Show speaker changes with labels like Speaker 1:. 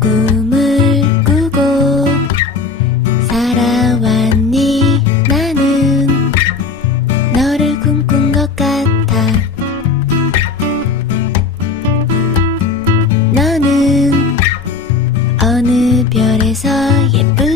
Speaker 1: 꿈을 꾸고 살아왔니? 나는 너를 꿈꾼 것 같아. 너는 어느 별에서 예쁜